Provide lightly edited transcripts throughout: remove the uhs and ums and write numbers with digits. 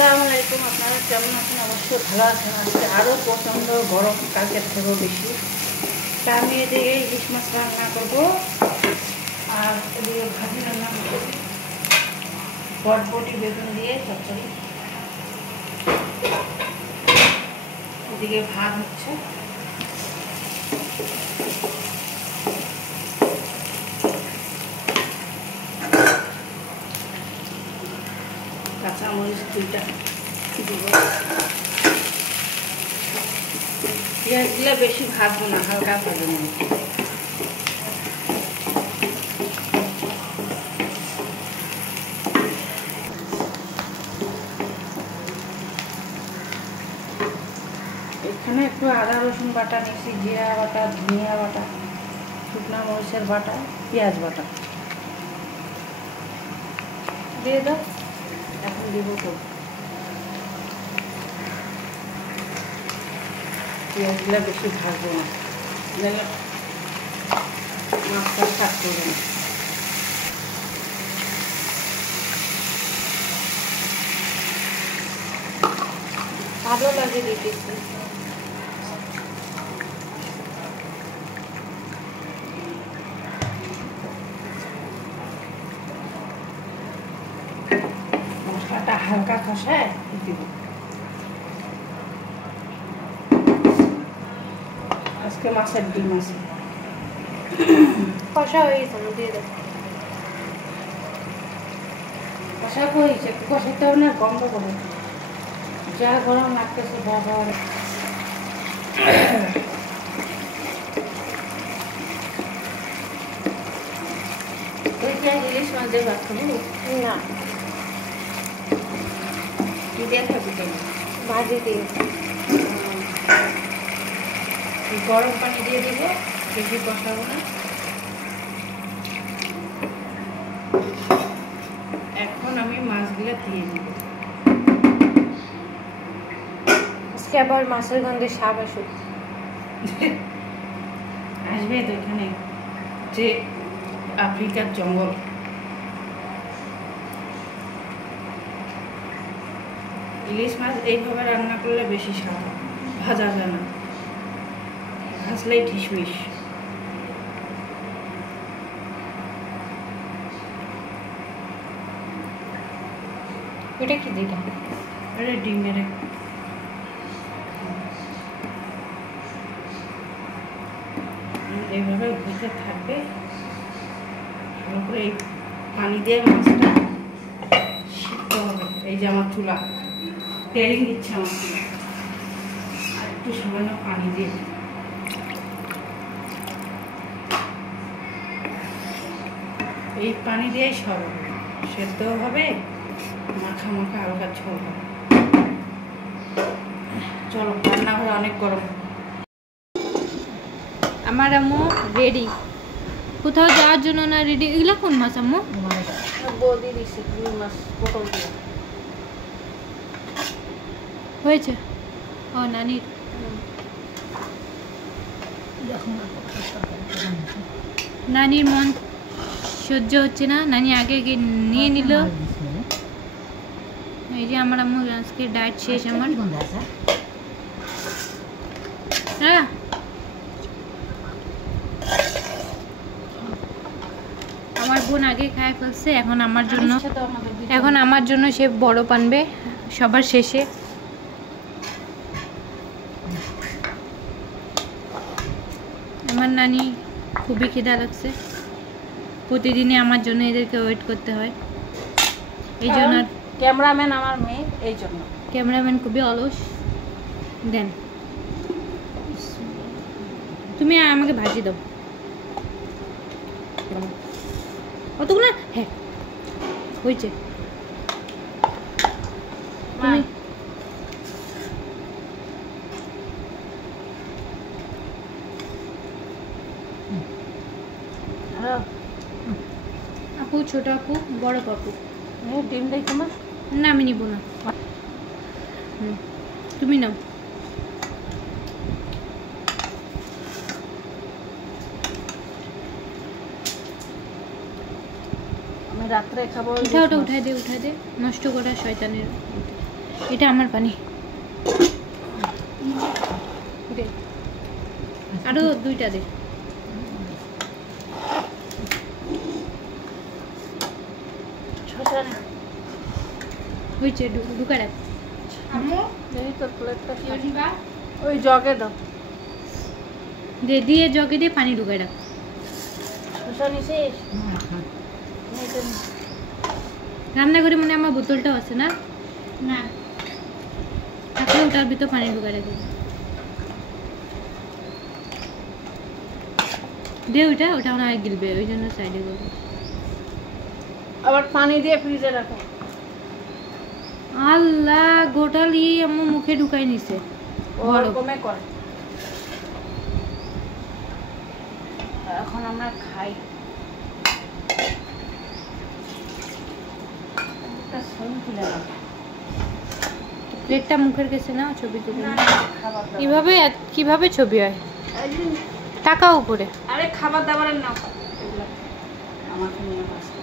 আসসালামু আলাইকুম। আপনারা কেমন আছেন? অবশ্যই ভালো আছেন। আজকে আরও প্রচণ্ড গরম, কালকের থেকেও বেশি। তা আমি এদিকে ইলিশ মাছ রান্না করবো, আর এদিকে ভাজি রান্না করবো, বটবটি বেগুন দিয়ে চচ্চড়ি। এদিকে ভাত হচ্ছে। কাঁচামরিচ 2টা দিব। পেঁয়াজগুলো বেশি ভাজবো না, হালকা ভাজবো না। এখানে একটু আদা রসুন বাটা নিচ্ছি, জিরা বাটা, ধনিয়া বাটা, শুকনা মরিচের বাটা, পেঁয়াজ বাটা দিয়ে দাও। এখন দিব তো পেঁয়াজগুলো বেশি ভাজবো না, মাছটা স্বাদ করবে না। ভালো লাগে দিতেছি। মশলাটা হালকা কষায় দিব। আজকে মাছের ডিম আছে, কষা হয়ে গেছে, দিয়ে দেবো। কষা হয়েছে, একটু কষাইতে হবে না, গন্ধ করে যা গরম লাগতেছে বাবা। ইলিশ মাছ দিয়ে ভাত খাবো না, কি দিয়ে খাবি? ভাজি দিয়ে গরম পানি দিয়ে দিব, বেশি কষাবো না। এখন আমি মাছগুলো দিয়ে দিব। আজকে আবার মাছের গন্ধে সাপ আসুক। আসবে তো, এখানে যে আফ্রিকার জঙ্গল। ইলিশ মাছ এইভাবে রান্না করলে বেশি স্বাদ, ভাজা যায় না, ভাজলেই ঠিসমিস। এটা কি দিটা? আরে ডিমের এইভাবে ভেজে থাকবে। ভালো করে এই পানি দিয়ে মাছটা সিদ্ধ হবে। এই যে আমার চুলা টেরিং দিচ্ছে আমার চুলা, আর একটু সামান্য পানি দিয়ে এই পানি দিয়েই সব হবে, সেদ্ধ হবে, মাখা মাখা হালকা ঝোল হবে। চলো, রান্নাঘরে অনেক গরম। আমার আম্মু রেডি, কোথাও যাওয়ার জন্য না রেডি। এগুলা কোন মাছ আম্মু? বৌদি দিচ্ছে রুই মাছ, পটল দিয়ে হয়েছে। ও নানির নানির মন সহ্য হচ্ছে না, নানি আগে নিয়ে নিল। এই যে আমার আম্মু আজকে ডায়েট শেষ। আমার হ্যাঁ, আমার বোন আগে খায় ফেলছে, এখন আমার জন্য সে বড় পানবে সবার শেষে। আমার নানি খুবই খিদা লাগছে, প্রতিদিনই আমার জন্য এদেরকে ওয়েট করতে হয়। এই জন্য ক্যামেরাম্যান আমার মেয়ে, এই জন্য ক্যামেরাম্যান খুবই অলস। দেন, তুমি আমাকে ভাজি দাও অতগুলো। হ্যাঁ হয়েছে। তুমি আপু, ছোট আপু, বড় আপু, ডিম দেয় তোমার? না আমি নিব না, তুমি নাও। আমি রাত্রে খাবো। ওটা উঠাই দে, নষ্ট করা শয়তানের। এটা আমার পানি। দে, আরো 2টা দে। শসা না হয়েছে, ঢুকা রাখ। দেখি তোর প্লেটটা ওই জগে দাও। দে, দিয়ে জগে দিয়ে পানি ঢুকাই রাখ। শসা নিছিস? রান্নাঘরে মনে হয় আমার বোতলটাও আছে না? না থাকলে ওটার ভিতর পানি ঢুকাই রাখি। দে ওটা, ওটা মনে হয় গিলবে, ওই জন্য সাইডে করবো। আবার পানি দিয়ে ফ্রিজে রাখো। আল্লাহ, গোটালি আমার মুখে ঢুকাই নিছে। ওরকমে করে। এখন আমরা খাই। একটা ছবি তুলে নাও। প্লেটটা মুখের কাছে নাও, ছবি তুলে নাও। খাবার দাবার। কিভাবে কিভাবে ছবি হয়? টাকা উপরে। আরে খাবার দাবারের নাও। এগুলো আমাকে নিয়ে আসতে।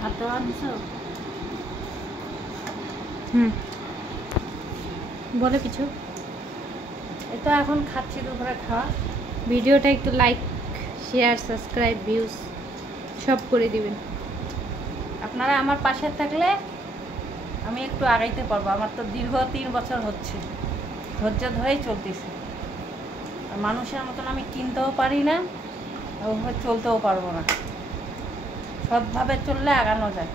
হাতটা আনছো? বলে কিছু। এটা এখন খাচ্ছি, দুপুরে খাওয়া। ভিডিওটা একটু লাইক, শেয়ার, সাবস্ক্রাইব, ভিউজ সব করে দিবেন। আপনারা আমার পাশে থাকলে আমি একটু আগাইতে পারবো। আমার তো দীর্ঘ 3 বছর হচ্ছে, ধৈর্য ধরেই চলতেছে। আর মানুষের মতন আমি কিনতেও পারি না, ওভাবে চলতেও পারবো না। সৎভাবে চললে আগানো যায়।